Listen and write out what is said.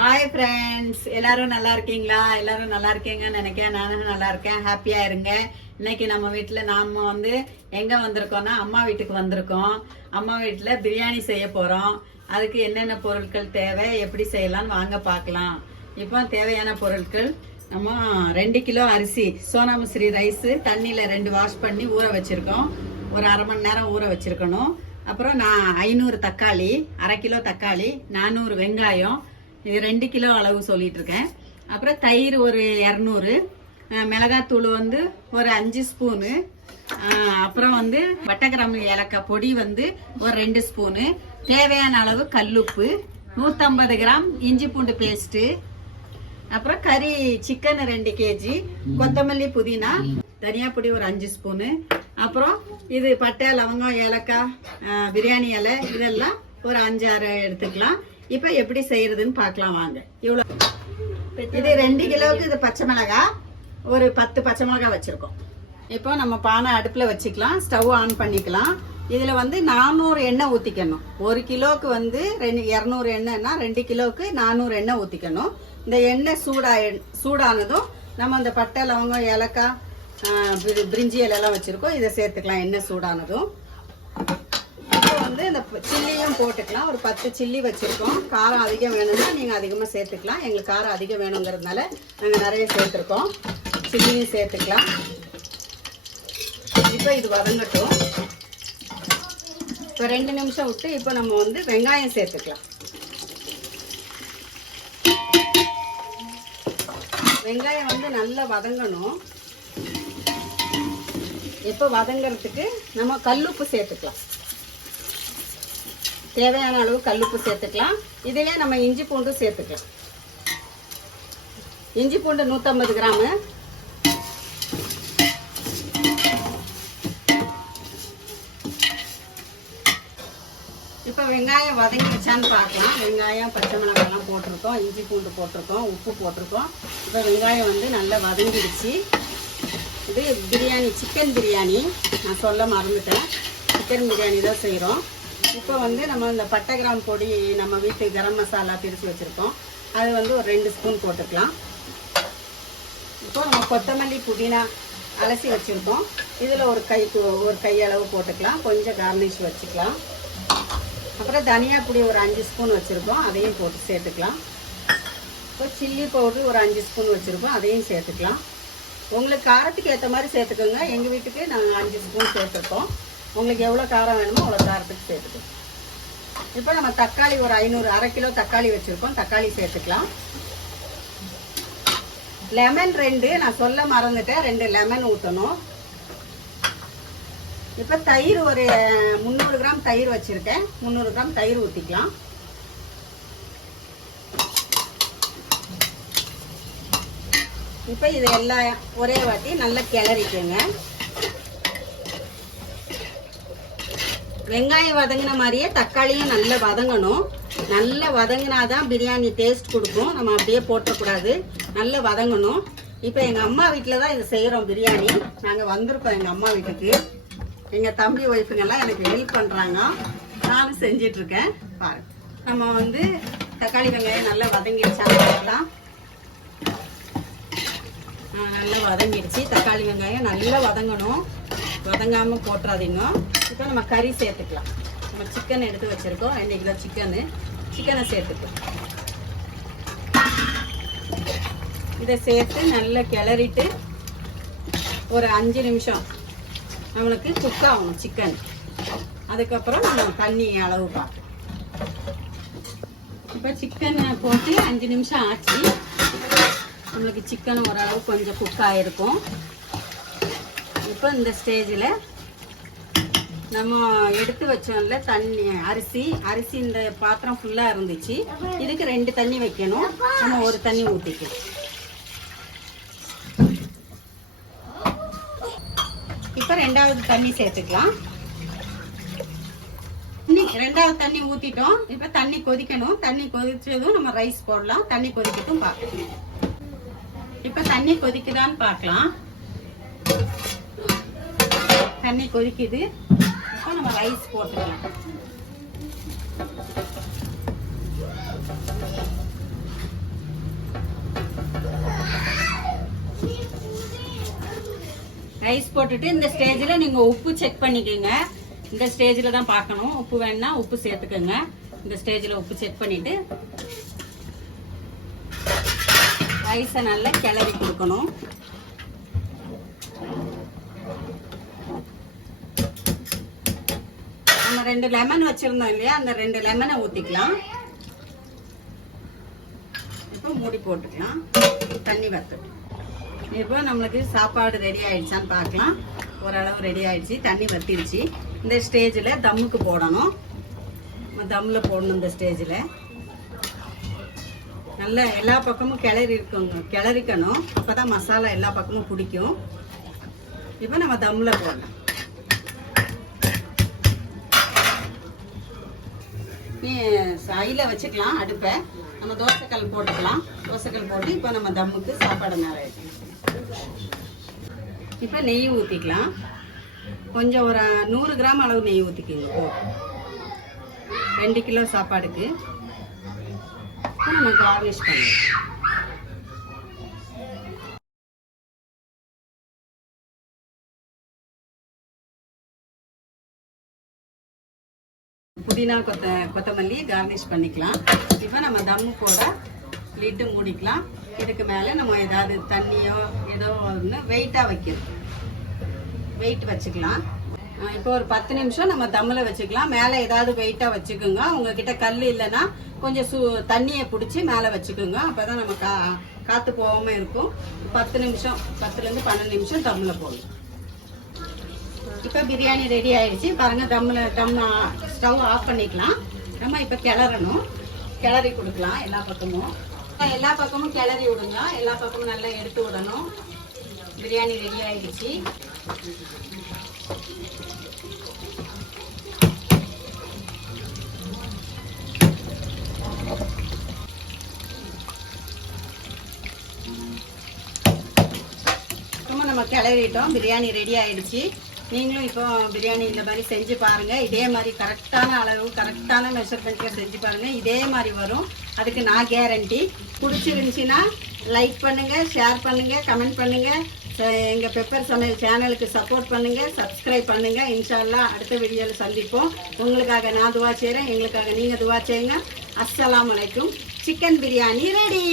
Hi friends, எல்லாரும் நல்லா இருக்கீங்களா? எல்லாரும் நல்லா இருக்கீங்கன்னு நினைக்கிறேன். நானும் நல்லா இருக்கேன். ஹாப்பியா இருங்க. இன்னைக்கு நம்ம வீட்டில் நாம எங்க வந்திருக்கோம்னா அம்மா வீட்டுக்கு வந்திருக்கோம். அம்மா வீட்டில் பிரியாணி செய்ய போறோம். அதுக்கு என்னென்ன பொருட்கள் தேவை, எப்படி செய்யலாம்னு வாங்க பார்க்கலாம். இப்போ தேவையான பொருட்கள் நம்ம 2 கிலோ அரிசி சோனா மசூரி ரைஸ் தண்ணியில் 2 வாஷ் பண்ணி ஊற வச்சிருக்கோம். ஒரு அரை மணி நேரம் ஊற வச்சிருக்கணும். அப்புறம் நான் 500 தக்காளி, 1/2 கிலோ தக்காளி, 400 வெங்காயம், இது 2 கிலோ அளவு சொல்லிட்டு இருக்கேன். அப்புறம் தயிர் ஒரு 200, மிளகாத்தூள் ஒரு 5 ஸ்பூனு, அப்புறம் வட்டக்கிராம்பு ஏலக்காய் பொடி ஒரு 2 ஸ்பூனு, தேவையான அளவு கல்லுப்பு, 150 கிராம் இஞ்சி பூண்டு பேஸ்ட்டு, அப்புறம் கறி சிக்கன் 2 கேஜி, கொத்தமல்லி புதினா, தனியா பொடி ஒரு 5 ஸ்பூனு, அப்புறம் இது பட்டை லவங்கம் ஏலக்காய் பிரியாணி இலை இதெல்லாம் ஒரு 5-6 எடுத்துக்கலாம். இப்போ எப்படி செய்யறதுன்னு பார்க்கலாம் வாங்க. இவ்வளோ இது 2 கிலோவுக்கு இது பச்சை மிளகாய் ஒரு 10 பச்சை மிளகாய் வச்சிருக்கோம். இப்போ நம்ம பானை அடுப்பில் வச்சுக்கலாம். ஸ்டவ் ஆன் பண்ணிக்கலாம். இதில் 400 எண்ணெய் ஊற்றிக்கணும். 1 கிலோவுக்கு 200 எண்ணெய்னா 2 கிலோவுக்கு 400 எண்ணெய் ஊற்றிக்கணும். இந்த எண்ணெய் சூடானதும் நம்ம இந்த பட்டை லவங்கம் ஏலக்காய் பிரிஞ்சி இலையெல்லாம் வச்சுருக்கோம். இதை சேர்த்துக்கலாம். எண்ணெய் சூடானதும் இந்த சில்லியும் போட்டுக்கலாம். ஒரு 10 சில்லி வச்சுருக்கோம். காரம் அதிகம் வேணும்னா நீங்கள் அதிகமாக சேர்த்துக்கலாம். எங்களுக்கு காரம் அதிகம் வேணுங்கிறதுனால நாங்கள் நிறைய சேர்த்துருக்கோம். சில்லியும் சேர்த்துக்கலாம். இப்போ இது வதங்கட்டும். இப்போ 2 நிமிஷம் விட்டு இப்போ நம்ம வெங்காயம் சேர்த்துக்கலாம். வெங்காயம் நல்லா வதங்கணும். இப்போ வதங்கிறதுக்கு நம்ம கல்லுப்பு சேர்த்துக்கலாம். தேவையான அளவு கல்லுப்பு சேர்த்துக்கலாம். இதிலே நம்ம இஞ்சி பூண்டு சேர்த்துக்கலாம். இஞ்சி பூண்டு 150 கிராமு, இப்போ வெங்காயம் வதங்கிடுச்சான்னு பார்க்கலாம். வெங்காயம் பச்சை மிளகாய்லாம் போட்டிருக்கோம், இஞ்சி பூண்டு போட்டிருக்கோம், உப்பு போட்டிருக்கோம். இப்போ வெங்காயம் நல்லா வதங்கிடுச்சு. இது பிரியாணி, சிக்கன் பிரியாணி. நான் சொல்ல மறந்துட்டேன். சிக்கன் பிரியாணி தான் செய்கிறோம். இப்போ நம்ம இந்த பட்டை கிராம் பொடி நம்ம வீட்டு கரம் மசாலா பிரித்து வச்சுருக்கோம். அது ஒரு 2 ஸ்பூன் போட்டுக்கலாம். இப்போ நம்ம கொத்தமல்லி புதினா அலசி வச்சுருக்கோம். இதில் ஒரு கையளவு போட்டுக்கலாம். கொஞ்சம் கார்னிஷ் வச்சுக்கலாம். அப்புறம் தனியா பொடி ஒரு 5 ஸ்பூன் வச்சுருக்கோம். அதையும் போட்டு சேர்த்துக்கலாம். இப்போ சில்லி பவுடர் ஒரு 5 ஸ்பூன் வச்சுருக்கோம். அதையும் சேர்த்துக்கலாம். உங்களுக்கு காரத்துக்கு ஏற்ற மாதிரி சேர்த்துக்கோங்க. எங்கள் வீட்டுக்கு நாங்கள் 5 ஸ்பூன் சேர்த்துருக்கோம். உங்களுக்கு எவ்வளோ காரம் வேணுமோ அவ்வளோ காரத்துக்கு சேர்த்துக்கோங்க. இப்போ நம்ம தக்காளி ஒரு 1/2 கிலோ தக்காளி வச்சுருக்கோம். தக்காளி சேர்த்துக்கலாம். லெமன் 2 நான் சொல்ல மறந்துட்டேன். 2 லெமன் ஊற்றணும். இப்போ தயிர் ஒரு 300 கிராம் தயிர் வச்சுருக்கேன். 300 கிராம் தயிர் ஊற்றிக்கலாம். இப்போ இது எல்லாம் ஒரே வாட்டி நல்லா கிளறிக்கோங்க. வெங்காயம் வதங்கின மாதிரியே தக்காளியும் நல்லா வதங்கணும். நல்லா வதங்கினாதான் பிரியாணி டேஸ்ட் கொடுக்கும். நம்ம அப்படியே போட்டக்கூடாது. நல்லா வதங்கணும். இப்போ எங்கள் அம்மா வீட்டில் தான் இது செய்கிறோம் பிரியாணி. நாங்கள் வந்திருக்கோம் எங்கள் அம்மா வீட்டுக்கு. எங்கள் தம்பி ஒய்ஃபுங்கெல்லாம் எனக்கு ஹெல்ப் பண்ணுறாங்க. நானும் செஞ்சிட்ருக்கேன். பாருங்க, நம்ம தக்காளி வெங்காயம் நல்லா வதங்கிடுச்சான். நல்லா வதங்கிடுச்சு. தக்காளி வெங்காயம் நல்லா வதங்கணும். வதங்காமல் போட்டுறாதீங்க. இப்போ நம்ம கறி சேர்த்துக்கலாம். நம்ம சிக்கன் எடுத்து வச்சுருக்கோம். 2 கிலோ சிக்கனை சேர்த்துக்கலாம். இதை சேர்த்து நல்லா கிளறிட்டு ஒரு 5 நிமிஷம் நம்மளுக்கு குக் ஆகணும் சிக்கன். அதுக்கப்புறம் நம்ம தண்ணி அளவு பார்க்கலாம். இப்போ சிக்கனை போட்டு 5 நிமிஷம் ஆச்சு. நம்மளுக்கு சிக்கன் ஓரளவு கொஞ்சம் குக் ஆகிருக்கும். இப்போ இந்த ஸ்டேஜில் நம்ம எடுத்து வச்சோம்ல தண்ணி அரிசி இந்த பாத்திரம் ஃபுல்லாக இருந்துச்சு. இதுக்கு 2 தண்ணி வைக்கணும். நம்ம ஒரு தண்ணி ஊற்றிக்கலாம். இப்போ 2வது தண்ணி சேர்த்துக்கலாம். 2வது தண்ணி ஊற்றிட்டோம். இப்போ தண்ணி கொதிக்கணும். தண்ணி கொதிச்சதும் நம்ம ரைஸ் போடலாம். தண்ணி கொதிக்கட்டும் பார்க்கலாம். இப்போ தண்ணி கொதிக்குதான்னு பார்க்கலாம். தண்ணி கொதிக்குது. இப்போ நம்ம ரைஸ் போட்டுக்கலாம். ரைஸ் போட்டுட்டு இந்த ஸ்டேஜில் நீங்கள் உப்பு செக் பண்ணிக்கோங்க. இந்த ஸ்டேஜில் தான் பார்க்கணும். உப்பு வேணுன்னா உப்பு சேர்த்துக்கோங்க. இந்த ஸ்டேஜில் உப்பு செக் பண்ணிவிட்டு ரைஸை நல்லா கிளறி கொடுக்கணும். நம்ம 2 லெமன் வச்சுருந்தோம் இல்லையா, அந்த 2 லெமனை ஊற்றிக்கலாம். இப்போ மூடி போட்டுக்கலாம். தண்ணி வற்றட்டும். இப்போ நம்மளுக்கு சாப்பாடு ரெடி ஆயிடுச்சான்னு பார்க்கலாம். ஓரளவு ரெடி ஆயிடுச்சு, தண்ணி வத்திடுச்சு. இந்த ஸ்டேஜில் தம்முக்கு போடணும். தம்மில் போடணும். இந்த ஸ்டேஜில் நல்லா எல்லா பக்கமும் கிளறிக்கணும். அப்போ தான் மசாலா எல்லா பக்கமும் பிடிக்கும். இப்போ நம்ம தம்மில் போடணும். சைடில் வச்சுக்கலாம் அடுப்பை. நம்ம தோசைக்கல் போட்டுக்கலாம். தோசைக்கல் போட்டு இப்போ நம்ம தம்முக்கு சாப்பாடு மேலே வைக்கலாம். இப்போ நெய் ஊற்றிக்கலாம். கொஞ்சம் ஒரு 100 கிராம் அளவு நெய் ஊற்றிக்கிங்க. 2 கிலோ சாப்பாடுக்கு. இப்போ நம்ம கார்னிஷ் பண்ணலாம். புதினா கொத்தமல்லி கார்னிஷ் பண்ணிக்கலாம். இப்போ நம்ம தம்மு போட லிட்டு மூடிக்கலாம். இதுக்கு மேலே நம்ம ஏதாவது தண்ணியோ ஏதோ ஒன்று வெயிட்டாக வைக்கணும். வெயிட் வச்சுக்கலாம். இப்போ ஒரு 10 நிமிஷம் நம்ம தம்மில் வச்சுக்கலாம். மேலே ஏதாவது வெயிட்டாக வச்சுக்கோங்க. உங்ககிட்ட கல் இல்லைன்னா கொஞ்சம் தண்ணியை பிடிச்சி மேலே வச்சுக்கோங்க. அப்போ தான் நம்ம காற்று போகாமல் இருக்கும். 10 நிமிஷம் 10லேருந்து 12 நிமிஷம் தம்மில் போடணும். இப்போ பிரியாணி ரெடி ஆயிடுச்சு பாருங்க. ஸ்டவ் ஆஃப் பண்ணிக்கலாம். நம்ம இப்போ கிளறணும். கிளறி கொடுக்கலாம் எல்லா பக்கமும். கிளறி விடுங்க. எல்லா பக்கமும் நல்லா எடுத்து விடணும். பிரியாணி ரெடி ஆயிடுச்சு. நம்ம கிளறிட்டோம். பிரியாணி ரெடி ஆயிடுச்சு. நீங்களும் இப்போ பிரியாணி இந்த மாதிரி செஞ்சு பாருங்கள். இதே மாதிரி கரெக்டான அளவு கரெக்டான மெஷர்மெண்ட்டில் செஞ்சு பாருங்கள். இதே மாதிரி வரும். அதுக்கு நான் கேரண்டி. பிடிச்சிருந்துச்சின்னா லைக் பண்ணுங்கள், ஷேர் பண்ணுங்கள், கமெண்ட் பண்ணுங்கள். எங்கள் பெப்பர் சமையல் சேனலுக்கு சப்போர்ட் பண்ணுங்கள், சப்ஸ்கிரைப் பண்ணுங்கள். இன்ஷா அல்லாஹ் அடுத்த வீடியோவில் சந்திப்போம். உங்களுக்காக நான் துவா செய்கிறேன், எங்களுக்காக நீங்கள் துவா செய்யுங்க. அஸ்ஸலாமு அலைக்கும். Chicken biryani ready.